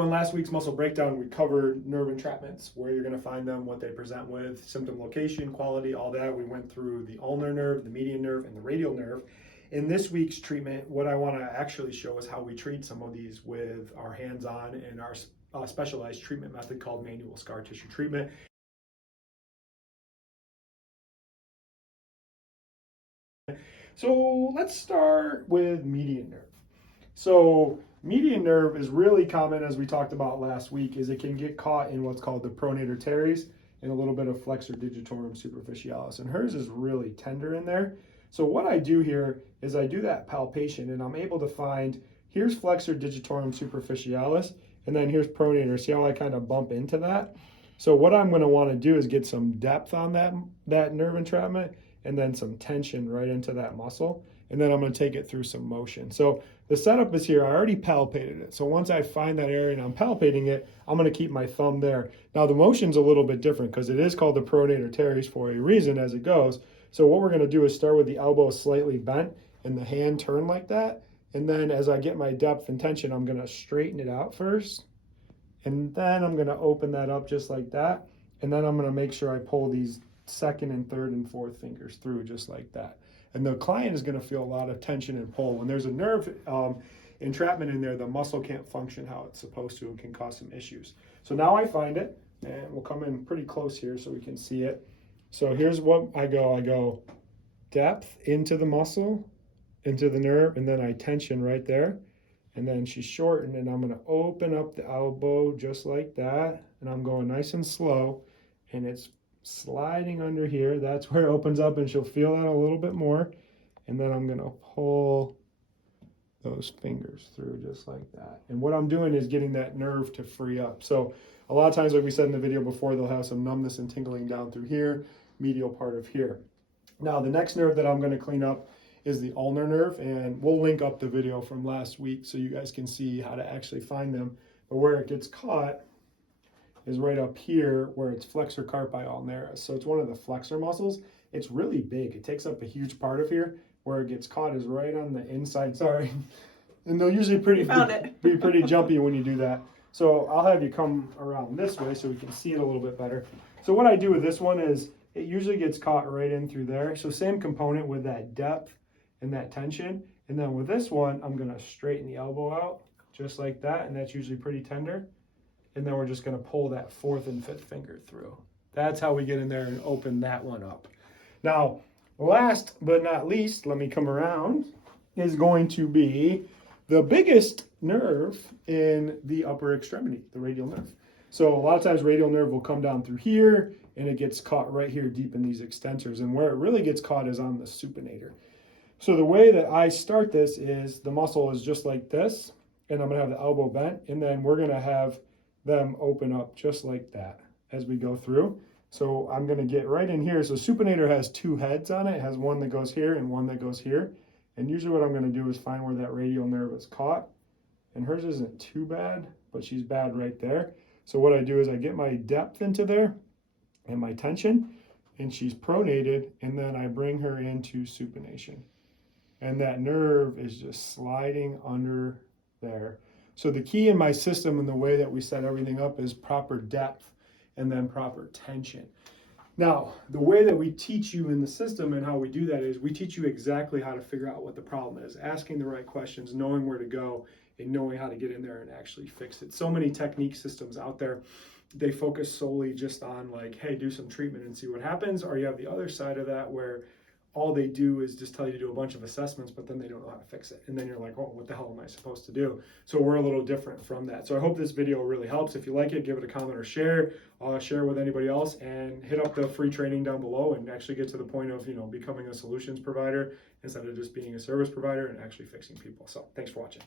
In last week's muscle breakdown, we covered nerve entrapments, where you're going to find them, what they present with, symptom location, quality, all that. We went through the ulnar nerve, the median nerve, and the radial nerve. In this week's treatment, what I want to actually show is how we treat some of these with our hands-on and our specialized treatment method called manual scar tissue treatment. So let's start with median nerve. So median nerve is really common, as we talked about last week, is it can get caught in what's called the pronator teres and a little bit of flexor digitorum superficialis. And hers is really tender in there. So what I do here is I do that palpation and I'm able to find, here's flexor digitorum superficialis, and then here's pronator. See how I kind of bump into that? So what I'm going to want to do is get some depth on that nerve entrapment and then some tension right into that muscle. And then I'm going to take it through some motion. So the setup is here. I already palpated it. So once I find that area and I'm palpating it, I'm going to keep my thumb there. Now the motion's a little bit different because it is called the pronator teres for a reason as it goes. So what we're going to do is start with the elbow slightly bent and the hand turned like that. And then as I get my depth and tension, I'm going to straighten it out first. And then I'm going to open that up just like that. And then I'm going to make sure I pull these second and third and fourth fingers through just like that. And the client is going to feel a lot of tension and pull. When there's a nerve entrapment in there, the muscle can't function how it's supposed to and can cause some issues. So now I find it, and we'll come in pretty close here so we can see it. So here's what I go depth into the muscle, into the nerve, and then I tension right there. And then she's shortened, and I'm going to open up the elbow just like that. And I'm going nice and slow, and it's sliding under here. That's where it opens up, and she'll feel that a little bit more. And then I'm going to pull those fingers through just like that. And what I'm doing is getting that nerve to free up. So a lot of times, like we said in the video before, they'll have some numbness and tingling down through here, medial part of here. Now the next nerve that I'm going to clean up is the ulnar nerve, and we'll link up the video from last week so you guys can see how to actually find them. But where it gets caught is right up here where it's flexor carpi ulnaris. So it's one of the flexor muscles. It's really big. It takes up a huge part of here. Where it gets caught is right on the inside. Sorry. And they'll usually be pretty jumpy when you do that. So I'll have you come around this way so we can see it a little bit better. So what I do with this one is it usually gets caught right in through there. So same component with that depth and that tension. And then with this one, I'm going to straighten the elbow out just like that. And that's usually pretty tender. And then we're just going to pull that fourth and fifth finger through. That's how we get in there and open that one up. Now, last but not least, let me come around, is going to be the biggest nerve in the upper extremity, the radial nerve. So a lot of times radial nerve will come down through here and it gets caught right here deep in these extensors. And where it really gets caught is on the supinator. So the way that I start this is the muscle is just like this, and I'm going to have the elbow bent, and then we're going to have them open up just like that as we go through. So I'm going to get right in here. So supinator has two heads on it. It has one that goes here and one that goes here. And usually what I'm going to do is find where that radial nerve is caught. And hers isn't too bad, but she's bad right there. So what I do is I get my depth into there and my tension, and she's pronated, and then I bring her into supination. And that nerve is just sliding under there. So the key in my system and the way that we set everything up is proper depth and then proper tension. Now, the way that we teach you in the system and how we do that is we teach you exactly how to figure out what the problem is, asking the right questions, knowing where to go, and knowing how to get in there and actually fix it. So many technique systems out there, they focus solely just on like, hey, do some treatment and see what happens. Or you have the other side of that where all they do is just tell you to do a bunch of assessments, but then they don't know how to fix it. And then you're like, oh, what the hell am I supposed to do? So we're a little different from that. So I hope this video really helps. If you like it, give it a comment or share. Share with anybody else, and hit up the free training down below and actually get to the point of, becoming a solutions provider instead of just being a service provider and actually fixing people. So thanks for watching.